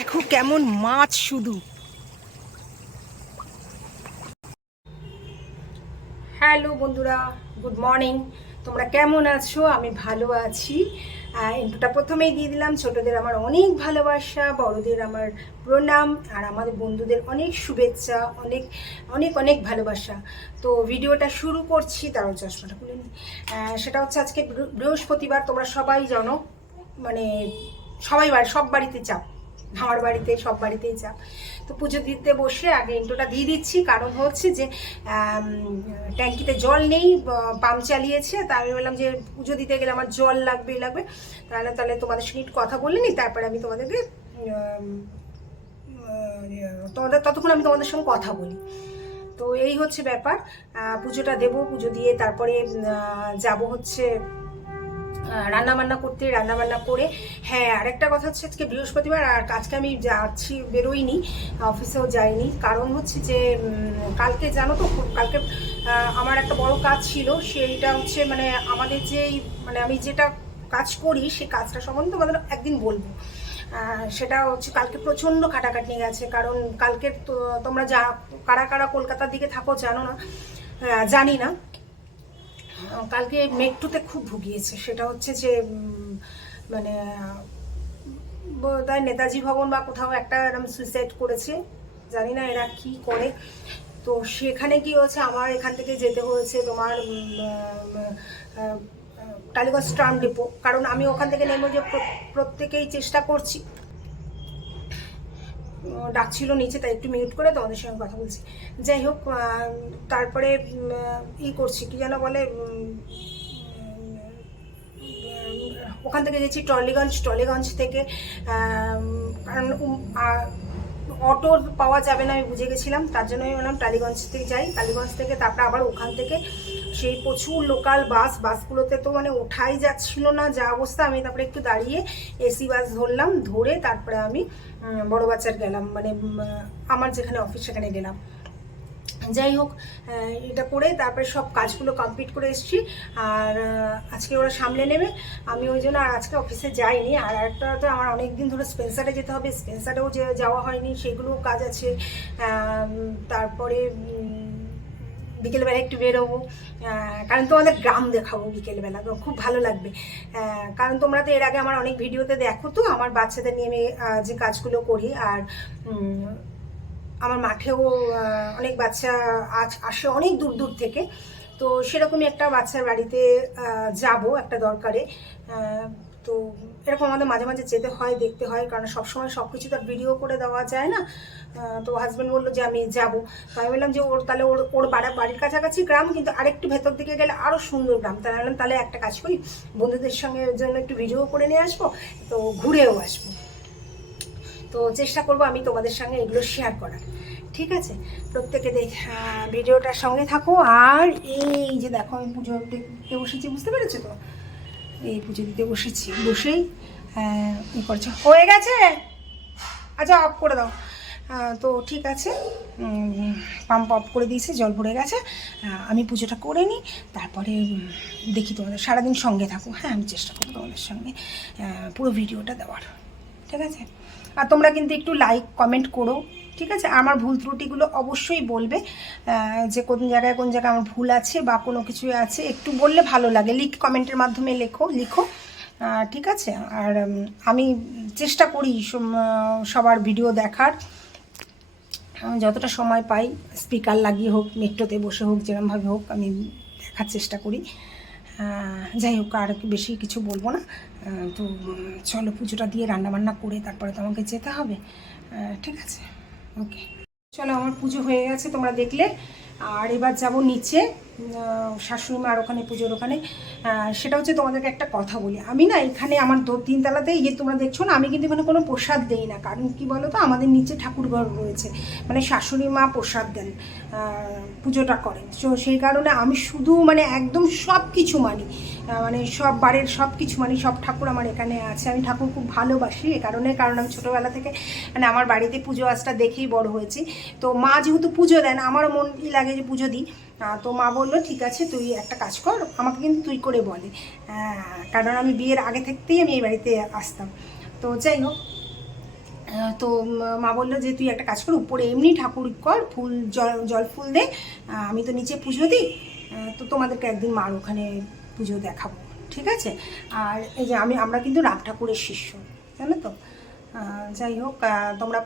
দেখো কেমন মাছ শুধু? হ্যালো বন্ধুরা, গুড মর্নিং। তোমরা কেমন আছো? আমি ভালো আছি। ইন্টুটা প্রথমেই দিয়ে দিলাম। ছোটদের আমার অনেক ভালোবাসা, বড়দের আমার প্রণাম, আর আমাদের বন্ধুদের অনেক শুভেচ্ছা, অনেক অনেক অনেক ভালোবাসা। তো ভিডিওটা শুরু করছি, তারও চশমাটা খুলে নিই সেটা হচ্ছে আজকে বৃহস্পতিবার, তোমরা সবাই জানো মানে সবাই সব বাড়িতে চাপ। আমার বাড়িতে, সব বাড়িতেই চাপ তো পুজো দিতে বসে আগে ইন্টোটা দিয়ে দিচ্ছি, কারণ হচ্ছে যে ট্যাঙ্কিতে জল নেই পাম্প চালিয়েছে, তা আমি বললাম যে, পুজো দিতে গেলে আমার জল লাগবে লাগবে। তাহলে তাহলে তোমাদের সঙ্গে কথা বলে নিই, তারপরে আমি তোমাদেরকে তোমাদের, ততক্ষণ আমি তোমাদের সঙ্গে কথা বলি। তো এই হচ্ছে ব্যাপার পুজোটা দেবো, পুজো দিয়ে তারপরে যাব হচ্ছে রান্না বান্না করতে রান্না বান্না করে। হ্যাঁ আরেকটা কথা হচ্ছে আজকে বৃহস্পতিবার, আর আজকে আমি যাচ্ছি, বেরোইনি, অফিসেও যাইনি। কারণ হচ্ছে যে কালকে জানো তো কালকে আমার একটা বড় কাজ ছিল, সেইটা হচ্ছে মানে আমাদের যেই মানে আমি যেটা কাজ করি, সেই কাজটা সম্বন্ধে তোমাদের একদিন বলব। সেটা হচ্ছে কালকে প্রচণ্ড খাটাখাটনি গেছে, কারণ কালকে তোমরা যা, কারা কারা কলকাতার দিকে থাকো জানো না জানি না। কালকে মেট্রোতে খুব ভুগিয়েছে। সেটা হচ্ছে যে মানে বোধহয় নেতাজি ভবন বা কোথাও একটা এরকম সুইসাইড করেছে। জানি না এরা কি করে। তো সেখানে কি হচ্ছে আমার এখান থেকে যেতে হয়েছে তোমার টালিগঞ্জ ট্রাম ডিপো। কারণ আমি ওখান থেকে নেমে যে প্র- প্রত্যেকেই চেষ্টা করছি। ডাকছিল নিচে, তাই একটু মিউট করে তোমাদের সঙ্গে কথা বলছি। যাই হোক তারপরে ই করছি, কি যেন বলে ওখান থেকে গেছি টলিগঞ্জ টলিগঞ্জ থেকে কারণ অটো পাওয়া যাবে না, আমি বুঝে গেছিলাম, তার জন্য আমি বললাম টালিগঞ্জ থেকে যাই। টালিগঞ্জ থেকে, তারপরে আবার ওখান থেকে সেই প্রচুর লোকাল বাস বাসগুলোতে তো মানে ওঠাই যাচ্ছিল না যা অবস্থা। আমি তারপরে একটু দাঁড়িয়ে এসি বাস ধরলাম ধরে তারপরে আমি উম, বড় বাচ্চার গেলাম। মানে আমার যেখানে অফিস সেখানে গেলাম। যাই হোক এটা করে তারপরে সব কাজগুলো কমপ্লিট করে এসেছি। আর আজকে ওরা সামলে নেবে। আমি ওই জন্য আর আজকে অফিসে যাইনি। আর একটা তো আমার অনেক দিন ধরে স্পেন্সারে যেতে হবে। স্পেন্সারেও যে যাওয়া হয়নি সেগুলোও কাজ আছে। তারপরে বিকেলবেলা একটু বেরোবো। কারণ তোমাদের গ্রাম দেখাবো বিকেলবেলা খুব ভালো লাগবে। কারণ তোমরা তো এর আগে আমার অনেক ভিডিওতে দেখো তো, আমার বাচ্চাদের নিয়ে আমি যে কাজগুলো করি আর আমার মাঠেও অনেক বাচ্চা আজ আসে অনেক দূর দূর থেকে। তো সেরকমই একটা বাচ্চার বাড়িতে যাব একটা দরকারে। তো এরকম আমাদের মাঝে মাঝে যেতে হয়, দেখতে হয়, কারণ সবসময় সব কিছু তো ভিডিও করে দেওয়া যায় না। তো হাজব্যান্ড বলল যে আমি যাব। তো আমি বললাম যে ওর, তাহলে ওর ওর বাড়া, বাড়ির কাছাকাছি গ্রাম, কিন্তু আরেকটু ভেতর দিকে গেলে আরও সুন্দর গ্রাম। তাহলে বললাম, তাহলে একটা কাজ করি, বন্ধুদের সঙ্গে জন্য একটু ভিডিও করে নিয়ে আসব, তো ঘুরেও আসব। তো চেষ্টা করব আমি তোমাদের সঙ্গে এগুলো শেয়ার করার। ঠিক আছে? প্রত্যেকে দেখ ভিডিওটার সঙ্গে থাকো। আর এই যে দেখো, আমি পুজো দিতে বসেছি, বুঝতে পেরেছ তো? এই পুজো দিতে বসেছি। বসেই ই করছ। হয়ে গেছে? আচ্ছা অফ করে দাও। তো ঠিক আছে। পাম্প অফ করে দিয়েছে, জল ভরে গেছে। আমি পুজোটা করে নিই, তারপরে দেখি তোমাদের, সারাদিন সঙ্গে থাকো। হ্যাঁ আমি চেষ্টা করব তোমাদের সঙ্গে পুরো ভিডিওটা দেওয়ার। ঠিক আছে? আর তোমরা কিন্তু একটু লাইক কমেন্ট করো। ঠিক আছে? আমার ভুল ত্রুটিগুলো অবশ্যই বলবে যে কোন জায়গায় কোন জায়গায় আমার ভুল আছে বা কোনো কিছু আছে। একটু বললে ভালো লাগে। লিখ কমেন্টের মাধ্যমে লেখো, লিখো। ঠিক আছে? আর আমি চেষ্টা করি সবার ভিডিও দেখার। যতটা সময় পাই, স্পিকার লাগিয়ে হোক, মেট্রোতে বসে হোক, যেরমভাবে হোক, আমি দেখার চেষ্টা করি। যাই হোক, আর বেশি কিছু বলব না। তো চলো, পুজোটা দিয়ে রান্নাবান্না করে তারপরে তো আমাকে যেতে হবে। ঠিক আছে? ওকে চলো আমার পুজো হয়ে গেছে তোমরা দেখলে। আর এবার যাব নিচে। শাশুড়ি মার ওখানে, পুজোর ওখানে। সেটা হচ্ছে তোমাদেরকে একটা কথা বলি। আমি না এখানে আমার দো তিনতলাতে এই যে তোমরা দেখছ না, আমি কিন্তু এখানে কোনো প্রসাদ দেই না। কারণ কি বলো তো আমাদের নিচে ঠাকুরঘর রয়েছে। মানে শাশুড়ি মা প্রসাদ দেন পুজোটা করেন। তো সেই কারণে আমি শুধু মানে একদম সব কিছু মানি মানে সব বাড়ির সব কিছু মানি, সব ঠাকুর আমার এখানে আছে। আমি ঠাকুর খুব ভালোবাসি এ কারণে। কারণ আমি ছোটোবেলা থেকে মানে আমার বাড়িতে পুজো আজটা দেখেই বড় হয়েছি। তো মা যেহেতু পুজো দেন, আমারও মন লাগে যে পুজো দিই। তো মা বলল, ঠিক আছে, তুই একটা কাজ কর, আমাকে কিন্তু তুই করে বলে। কারণ আমি বিয়ের আগে থাকতেই আমি এই বাড়িতে আসতাম। তো যাই হোক তো মা বলল যে, তুই একটা কাজ কর, উপরে এমনি ঠাকুর কর, ফুল, জল জল ফুল দে আমি তো নিচে পুজো দিই তো তোমাদেরকে একদিন মার ওখানে পুজো দেখাবো। ঠিক আছে? আর এই যে আমি, আমরা কিন্তু রাম ঠাকুরের শিষ্য, জানো তো? যাই হোক তোমরা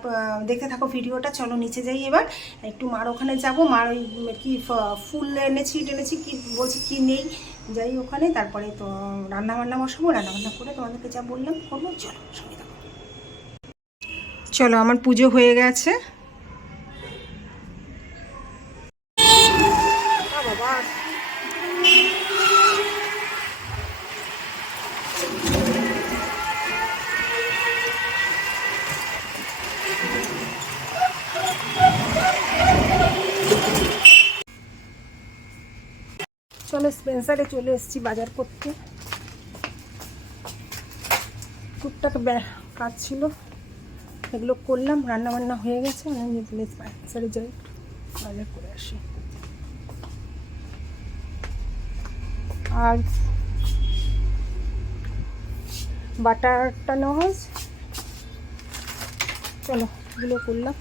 দেখতে থাকো ভিডিওটা, চলো নিচে যাই এবার। একটু মার ওখানে যাব, মার ওই কি ফুল এনেছি, টেনেছি, কি বলছি কি নেই, যাই ওখানে, তারপরে তো রান্না বান্না বসাবো, রান্নাবান্না করে তোমাদেরকে যা বললাম করব, চলো সঙ্গে চলো, আমার পুজো হয়ে গেছে। চলো স্পেন্সারে চলে এসেছি বাজার করতে। টুকটাক কাজ ছিল, এগুলো করলাম রান্না বান্না হয়ে গেছে, আমি বলে স্পেন্সারে যাই, বাজার করে আসি। আর বাটারটা নেওয়া চলো, এগুলো করলাম।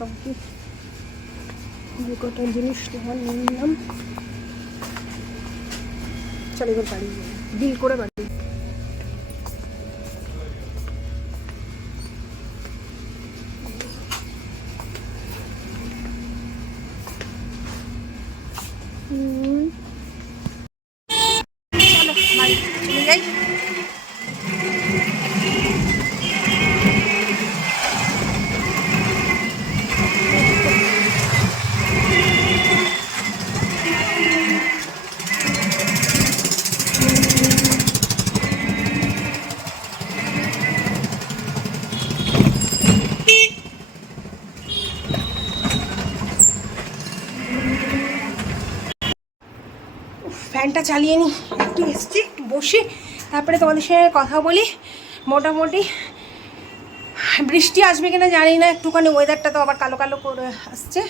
মোটামুটি দু কটা জিনিস তোমার নিয়ে নিলাম। চলো, এবার বাড়ি বিল করে বাড়ি। চলো, বাড়ি। যাই। চালিয়ে নিই একটু এসছি, একটু বসি, তারপরে তোমাদের সঙ্গে কথা বলি। মোটামুটি বৃষ্টি আসবে কিনা জানি না, একটুখানি ওয়েদারটা তো আবার কালো কালো করে আসছে।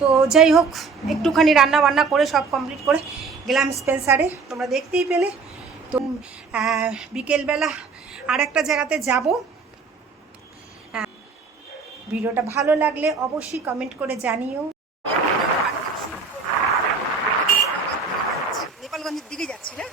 তো যাই হোক, একটুখানি রান্না বান্না করে সব কমপ্লিট করে গেলাম স্পেন্সারে তোমরা দেখতেই পেলে। তো বিকেলবেলা আর একটা জায়গাতে যাব। ভিডিওটা ভালো লাগলে অবশ্যই কমেন্ট করে জানিও নেপালগঞ্জের দিকে যাচ্ছি, না?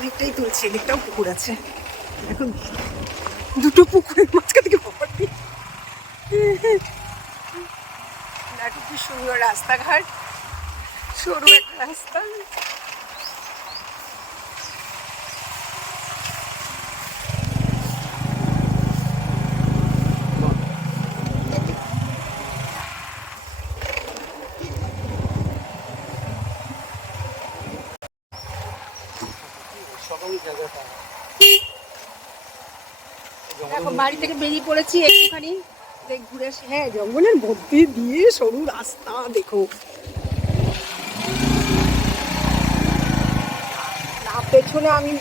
দিকটাই তুলছি, এদিকটাও পুকুর আছে। এখন দুটো পুকুরের মাঝখান থেকে পকড় দিই দেখো কি সুন্দর রাস্তাঘাট, সরু একটা রাস্তা। দেখো বাড়ি থেকে বেরিয়ে পড়েছি একটুখানি। দেখ, ঘুরে হ্যাঁ জঙ্গলের মধ্যে দিয়ে সরু রাস্তা, দেখো। পেছনে আমি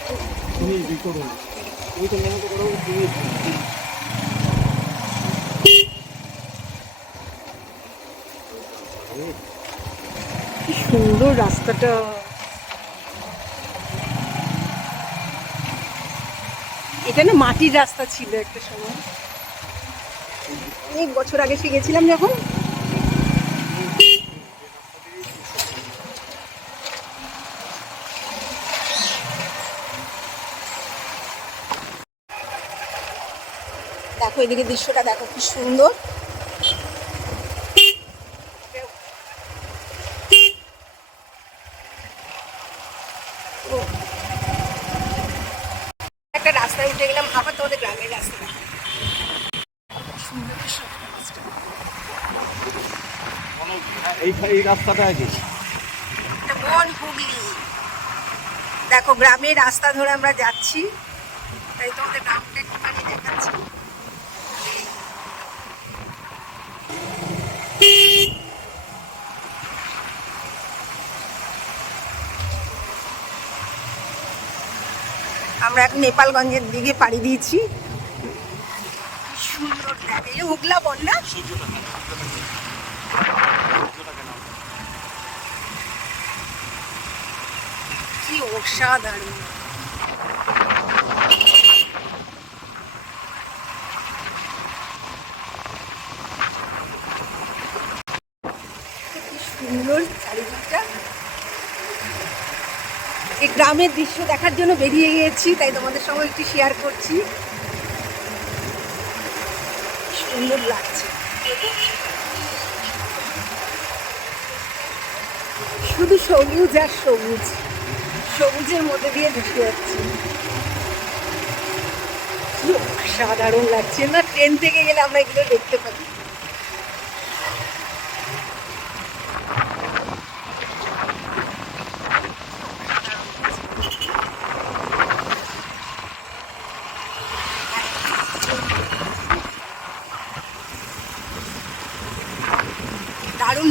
কি সুন্দর রাস্তাটা। এটা না মাটির রাস্তা ছিল একটা সময়। অনেক বছর আগে সে গেছিলাম যখন। দেখো, এদিকে দৃশ্যটা দেখো, কি সুন্দর একটা রাস্তায় উঠে গেলাম আবার তোমাদের গ্রামের রাস্তা সুন্দর দৃশ্য একটা রাস্তা। এই এই রাস্তাটা বন হুগলি। দেখো গ্রামের রাস্তা ধরে আমরা যাচ্ছি তাই তোমাদের গ্রামটা একটুখানি দেখাচ্ছি। আমরা এখন নেপালগঞ্জের দিকে পাড়ি দিয়েছি। সুন্দর দেখে। এই হুগলা বল না? কি অসাধারণ এই গ্রামের দৃশ্য দেখার জন্য বেরিয়ে গিয়েছি, তাই তোমাদের সঙ্গে একটু শেয়ার করছি। সুন্দর লাগছে। শুধু সবুজ আর সবুজ। সবুজের মধ্যে দিয়ে ঢুকে যাচ্ছি। কি অসাধারণ লাগছে। না, ট্রেন থেকে গেলে আমরা এগুলো দেখতে পারি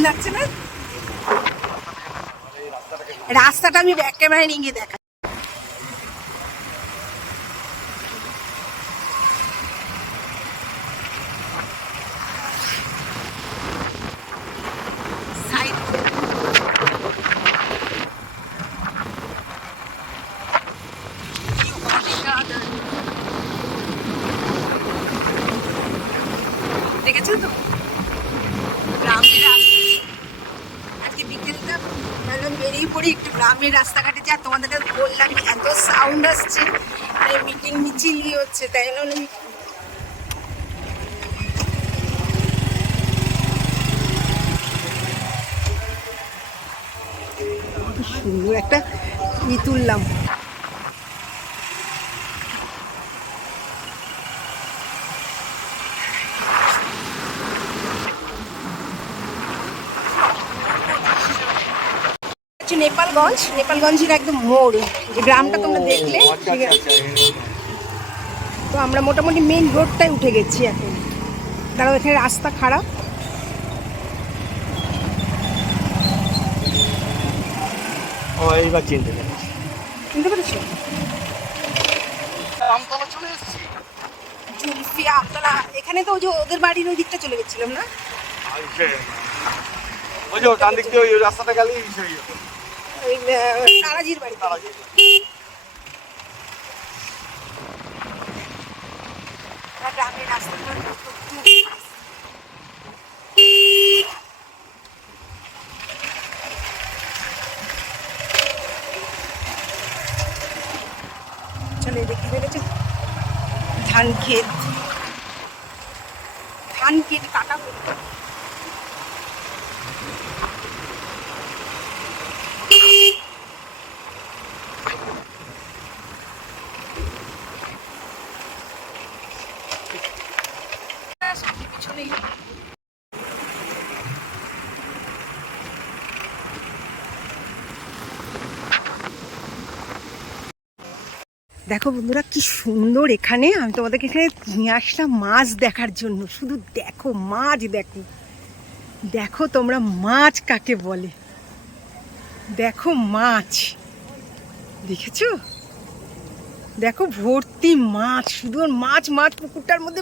লাগছে না? রাস্তাটা আমি ব্যাক ক্যামেরায় নিয়ে গিয়ে দেখা দেখেছ তো? আজকে বিকেলটা বেরিয়ে পড়ি একটু গ্রামের রাস্তাঘাটে যা তোমাদেরকে বললাম এত সাউন্ড আসছে মানে মিটিং মিছিল ইয়ে হচ্ছে তাই না সুন্দর একটা ই তুললাম। নেপালগঞ্জ নেপালগঞ্জের একদম মোড় যে গ্রামটা তোমরা দেখলে আচ্ছা, ঠিক আচ্ছা, আছে আচ্ছা, তো আমরা মোটামুটি মেইন রোডটাই উঠে গেছি এখন। দাঁড়াও এখানে রাস্তা খারাপ। ও এইবার চিনতে পেরেছি। চিনতে পেরেছ? আমতলা চলে এসেছি। জুলফি আমতলা। এখানে তো ওই যে ওদের বাড়ির ওই দিকটা চলে গেছিলাম না? ওই যে ডান দিক দিয়ে ওই রাস্তাটা গেলেই ওই বাড়ি। গ্রামের রাস্তাগুলো চলে দেখি দেখেছ ধান ক্ষেত ধান ক্ষেত কাটা পড়তো সামনে পিছনেই দেখো বন্ধুরা, কি সুন্দর এখানে। আমি তোমাদেরকে এখানে নিয়ে আসলাম মাছ দেখার জন্য। শুধু দেখো, মাছ দেখো। দেখো তোমরা মাছ কাকে বলে। দেখো মাছ। দেখেছ? দেখো ভর্তি মাছ। শুধু মাছ মাছ, পুকুরটার মধ্যে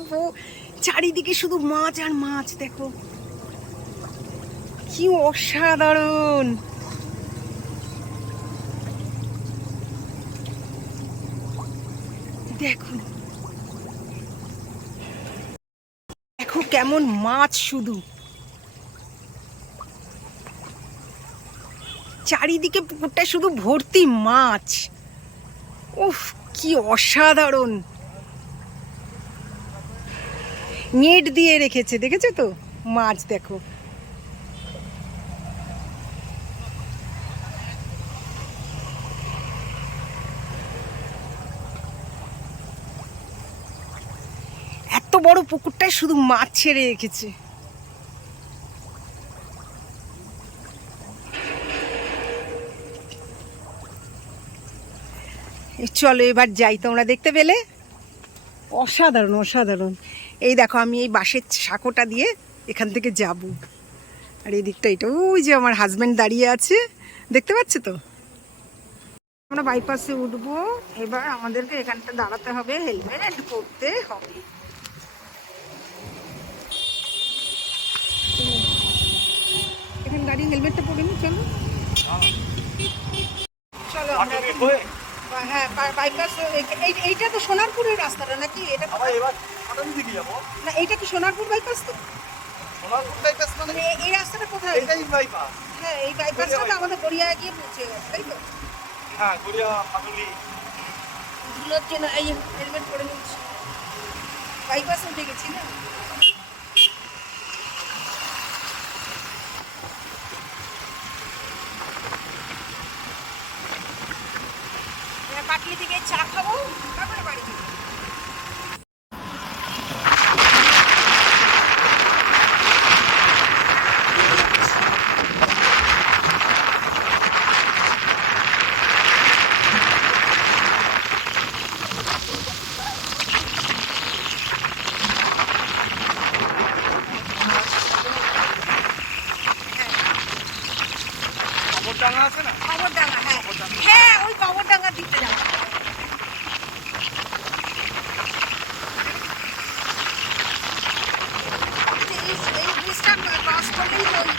চারিদিকে শুধু মাছ আর মাছ, দেখো। কি অসাধারণ! দেখো দেখো কেমন মাছ শুধু। চারিদিকে পুকুরটা শুধু ভর্তি মাছ। উফ, কি অসাধারণ। নেট দিয়ে রেখেছে, দেখেছ তো? মাছ দেখো। এত বড় পুকুরটায় শুধু মাছ ছেড়ে রেখেছে। চলো এবার যাই, তোমরা দেখতে পেলে? অসাধারণ অসাধারণ। এই দেখো, আমি এই বাঁশের সাঁকোটা দিয়ে এখান থেকে যাব। আর এই দিকটা এটা, ওই যে আমার হাজব্যান্ড দাঁড়িয়ে আছে। দেখতে পাচ্ছ তো? আমরা বাইপাসে উঠবো। এবার আমাদেরকে এখানটা দাঁড়াতে হবে হেলমেট পরতে হবে। এখানে দাঁড়িয়ে হেলমেটটা পরে নি চলো। চলো হয়ে বাইপাস এই- এই- এইটা তো সোনারপুরের রাস্তাটা নাকি? এটা আবার এবার পাটালি দিকে যাব? না এইটা কি সোনারপুর বাইপাস তো? সোনারপুর বাইপাস মানে? মানে এই- রাস্তাটা কোথায়? এটাই বাইপাস হ্যাঁ এই বাইপাসটা তো আমাদের গড়িয়ায় গিয়ে পৌঁছে গেছে তাই তো? হ্যাঁ গড়িয়া পাটুলি ধুলোর জন্য এই হেলমেট পরে নিচ্ছি। বাইপাসে উঠে গেছি না এবার পাটলি থেকে চা খাব তারপরে বাড়ি যাব খবর ডাঙা আছে না? কবরডাঙ্গা হ্যাঁ। হ্যাঁ ওই কবরডাঙ্গার দিতে যাব এই এই ব্রিজটা ক্রস করলেই তো ওই-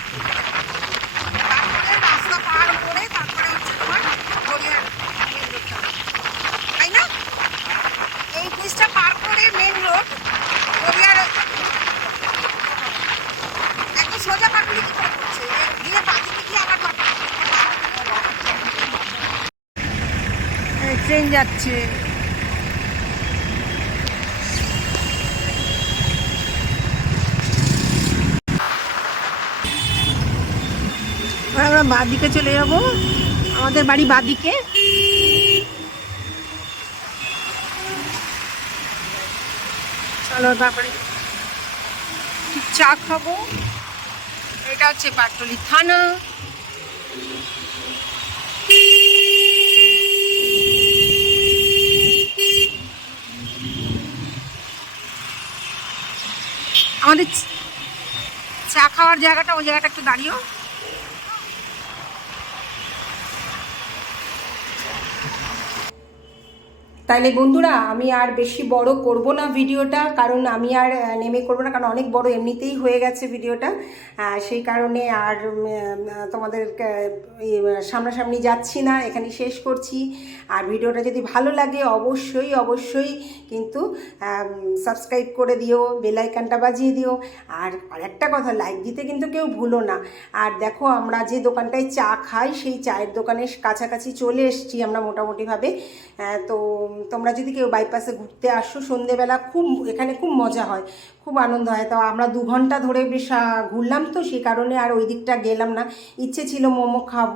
তারপরে রাস্তা পার করে তারপরে হচ্ছে তোমার গড়িয়ার মেন রোডটা তাই না এই ব্রিজটা পার করে মেন রোড গড়িয়ার একদম সোজা পাটুলি কি করে করছে এই দিয়ে বাদিকে গিয়ে আবার পাটুলি এবার আমরা বাদিকে চলে যাব, আমাদের বাড়ি বাদিকে চলো তারপরে চা খাব। এটা হচ্ছে পাটলি থানা। আমাদের চা খাওয়ার জায়গাটা ওই জায়গাটা একটু দাঁড়িয়েও। তাইলে বন্ধুরা আমি আর বেশি বড় করব না ভিডিওটা কারণ আমি আর নেমে করব না কারণ অনেক বড় এমনিতেই হয়ে গেছে ভিডিওটা। সেই কারণে আর তোমাদের আহ, সামনাসামনি যাচ্ছি না এখানে শেষ করছি। আর ভিডিওটা যদি ভালো লাগে অবশ্যই অবশ্যই কিন্তু সাবস্ক্রাইব করে দিও বেলাইকানটা বাজিয়ে দিও। আর আরেকটা কথা লাইক দিতে কিন্তু কেউ ভুলো না। আর দেখো আমরা যে দোকানটায় চা খাই সেই চায়ের দোকানের কাছাকাছি চলে এসেছি আমরা মোটামুটিভাবে। তো তোমরা যদি কেউ বাইপাসে ঘুরতে আসো সন্ধেবেলা, খুব এখানে খুব মজা হয়, খুব আনন্দ হয়। তো আমরা দু ঘণ্টা ধরে বেশ ঘুরলাম তো সেই কারণে আর ওই দিকটা গেলাম না। ইচ্ছে ছিল মোমো খাব,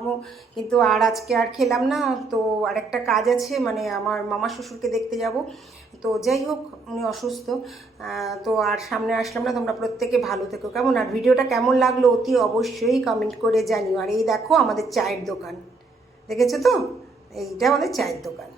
কিন্তু আর আজকে আর খেলাম না। তো আরেকটা কাজ আছে মানে আমার মামা শ্বশুরকে দেখতে যাব। তো যাই হোক, উনি অসুস্থ তো আর সামনে আসলাম না, তোমরা প্রত্যেকে ভালো থেকো। কেমন? আর ভিডিওটা কেমন লাগল অতি অবশ্যই কমেন্ট করে জানিও। আর এই দেখো আমাদের চায়ের দোকান, দেখেছ তো? এইটা আমাদের চায়ের দোকান।